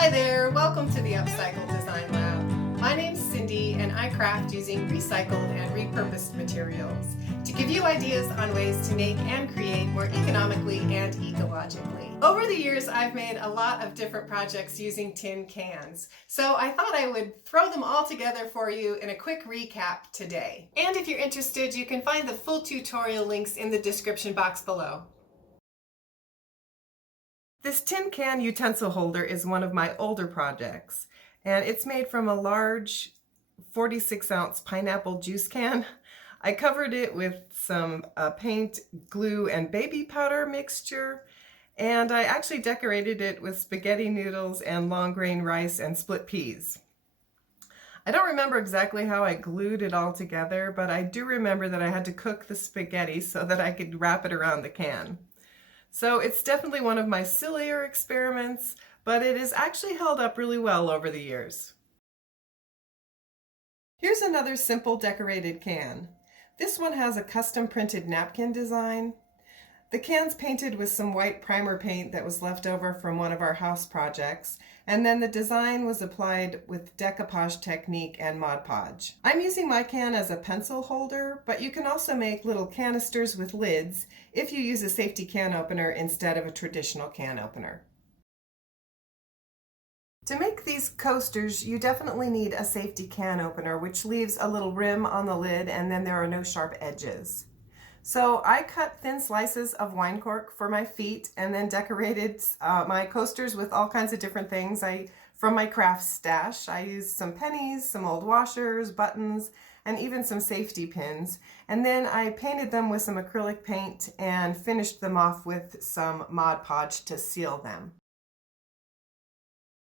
Hi there, welcome to the Upcycle Design Lab. My name's Cindy and I craft using recycled and repurposed materials to give you ideas on ways to make and create more economically and ecologically. Over the years I've made a lot of different projects using tin cans, so I thought I would throw them all together for you in a quick recap today. And if you're interested, you can find the full tutorial links in the description box below. This tin can utensil holder is one of my older projects, and it's made from a large 46-ounce pineapple juice can. I covered it with some paint, glue, and baby powder mixture, and I actually decorated it with spaghetti noodles and long grain rice and split peas. I don't remember exactly how I glued it all together, but I do remember that I had to cook the spaghetti so that I could wrap it around the can. So it's definitely one of my sillier experiments, but it has actually held up really well over the years. Here's another simple decorated can. This one has a custom printed napkin design. The can's painted with some white primer paint that was left over from one of our house projects, and then the design was applied with decoupage technique and Mod Podge. I'm using my can as a pencil holder, but you can also make little canisters with lids if you use a safety can opener instead of a traditional can opener. To make these coasters, you definitely need a safety can opener, which leaves a little rim on the lid and then there are no sharp edges. So I cut thin slices of wine cork for my feet and then decorated my coasters with all kinds of different things. From my craft stash, I used some pennies, some old washers, buttons, and even some safety pins. And then I painted them with some acrylic paint and finished them off with some Mod Podge to seal them.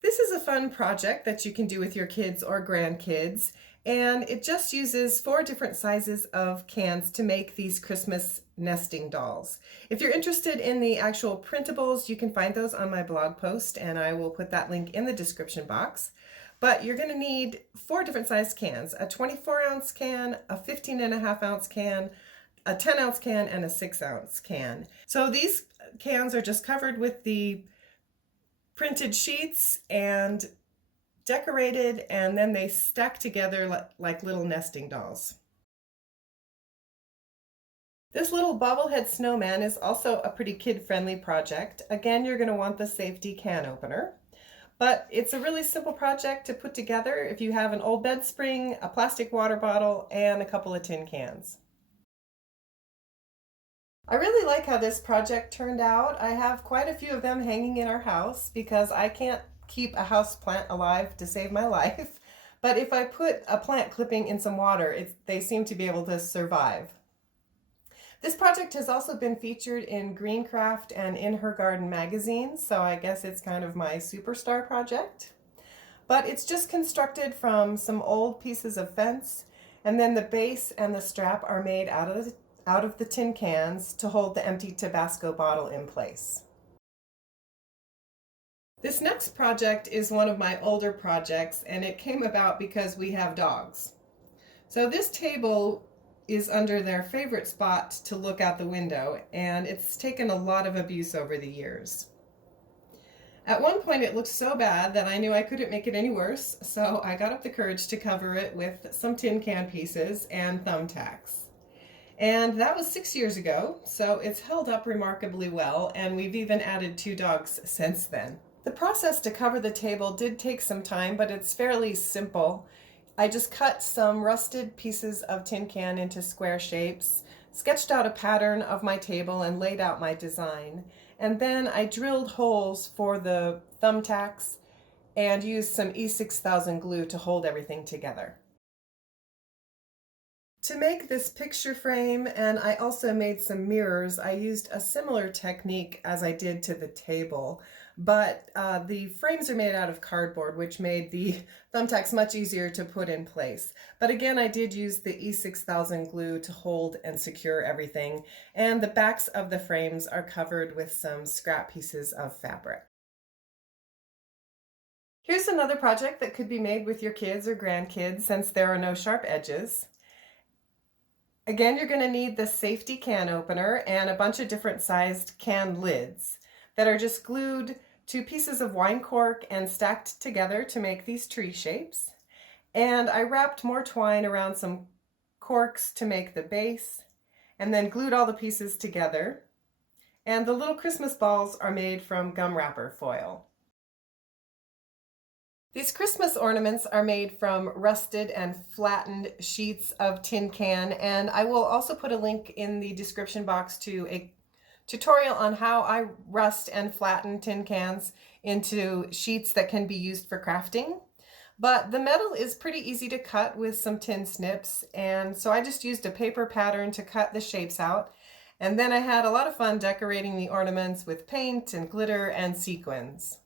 This is a fun project that you can do with your kids or grandkids, and it just uses 4 different sizes of cans to make these Christmas nesting dolls. If you're interested in the actual printables, you can find those on my blog post, and I will put that link in the description box. But you're going to need 4 different sized cans: a 24-ounce can, a 15.5-ounce can, a 10-ounce can, and a 6-ounce can. So these cans are just covered with the printed sheets and decorated, and then they stack together like little nesting dolls. This little bobblehead snowman is also a pretty kid-friendly project. Again, you're going to want the safety can opener, but it's a really simple project to put together if you have an old bed spring, a plastic water bottle, and a couple of tin cans. I really like how this project turned out. I have quite a few of them hanging in our house because I can't keep a house plant alive to save my life. But if I put a plant clipping in some water, they seem to be able to survive. This project has also been featured in Greencraft and In Her Garden magazine, so I guess it's kind of my superstar project. But it's just constructed from some old pieces of fence, and then the base and the strap are made out of the tin cans to hold the empty Tabasco bottle in place. This next project is one of my older projects, and it came about because we have dogs. So this table is under their favorite spot to look out the window, and it's taken a lot of abuse over the years. At one point it looked so bad that I knew I couldn't make it any worse, so I got up the courage to cover it with some tin can pieces and thumbtacks. And that was 6 years ago, so it's held up remarkably well, and we've even added 2 dogs since then. The process to cover the table did take some time, but it's fairly simple. I just cut some rusted pieces of tin can into square shapes, sketched out a pattern of my table, and laid out my design. And then I drilled holes for the thumbtacks and used some E6000 glue to hold everything together. To make this picture frame, and I also made some mirrors, I used a similar technique as I did to the table, but the frames are made out of cardboard, which made the thumbtacks much easier to put in place. But again, I did use the E6000 glue to hold and secure everything, and the backs of the frames are covered with some scrap pieces of fabric. Here's another project that could be made with your kids or grandkids since there are no sharp edges. Again, you're going to need the safety can opener and a bunch of different sized can lids that are just glued 2 pieces of wine cork and stacked together to make these tree shapes. And I wrapped more twine around some corks to make the base, and then glued all the pieces together. And the little Christmas balls are made from gum wrapper foil. These Christmas ornaments are made from rusted and flattened sheets of tin can, and I will also put a link in the description box to a tutorial on how I rust and flatten tin cans into sheets that can be used for crafting. But the metal is pretty easy to cut with some tin snips, and so I just used a paper pattern to cut the shapes out. And then I had a lot of fun decorating the ornaments with paint and glitter and sequins.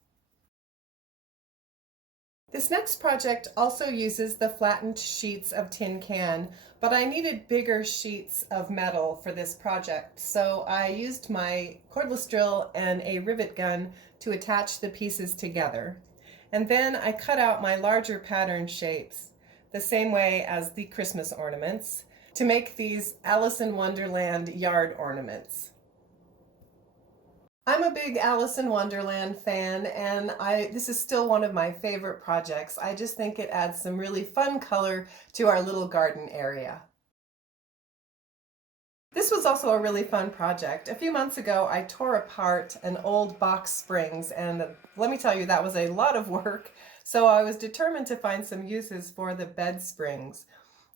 This next project also uses the flattened sheets of tin can, but I needed bigger sheets of metal for this project, so I used my cordless drill and a rivet gun to attach the pieces together. And then I cut out my larger pattern shapes, the same way as the Christmas ornaments, to make these Alice in Wonderland yard ornaments. I'm a big Alice in Wonderland fan, and this is still one of my favorite projects. I just think it adds some really fun color to our little garden area. This was also a really fun project. A few months ago, I tore apart an old box springs, and let me tell you, that was a lot of work. So I was determined to find some uses for the bed springs.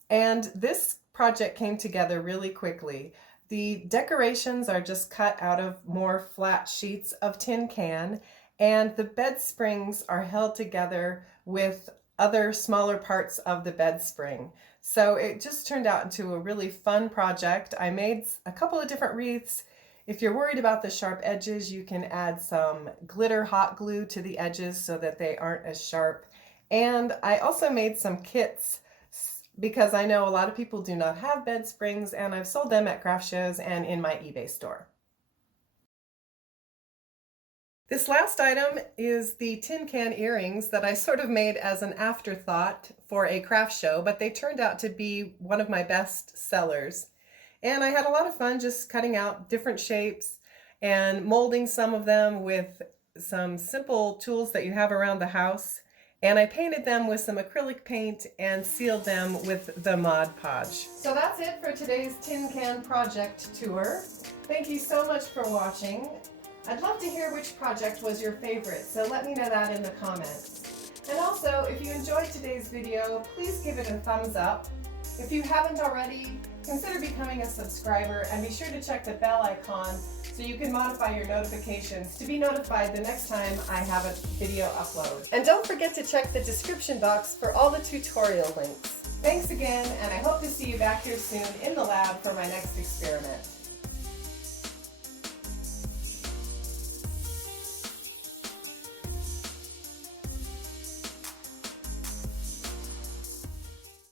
And this project came together really quickly. The decorations are just cut out of more flat sheets of tin can, and the bed springs are held together with other smaller parts of the bed spring. So it just turned out into a really fun project. I made a couple of different wreaths. If you're worried about the sharp edges, you can add some glitter hot glue to the edges so that they aren't as sharp. And I also made some kits because I know a lot of people do not have bed springs, and I've sold them at craft shows and in my eBay store. This last item is the tin can earrings that I sort of made as an afterthought for a craft show, but they turned out to be one of my best sellers. And I had a lot of fun just cutting out different shapes and molding some of them with some simple tools that you have around the house. And I painted them with some acrylic paint and sealed them with the Mod Podge. So that's it for today's tin can project tour. Thank you so much for watching. I'd love to hear which project was your favorite, so let me know that in the comments. And also, if you enjoyed today's video, please give it a thumbs up. If you haven't already, consider becoming a subscriber, and be sure to check the bell icon so you can modify your notifications to be notified the next time I have a video upload. And don't forget to check the description box for all the tutorial links. Thanks again, and I hope to see you back here soon in the lab for my next experiment.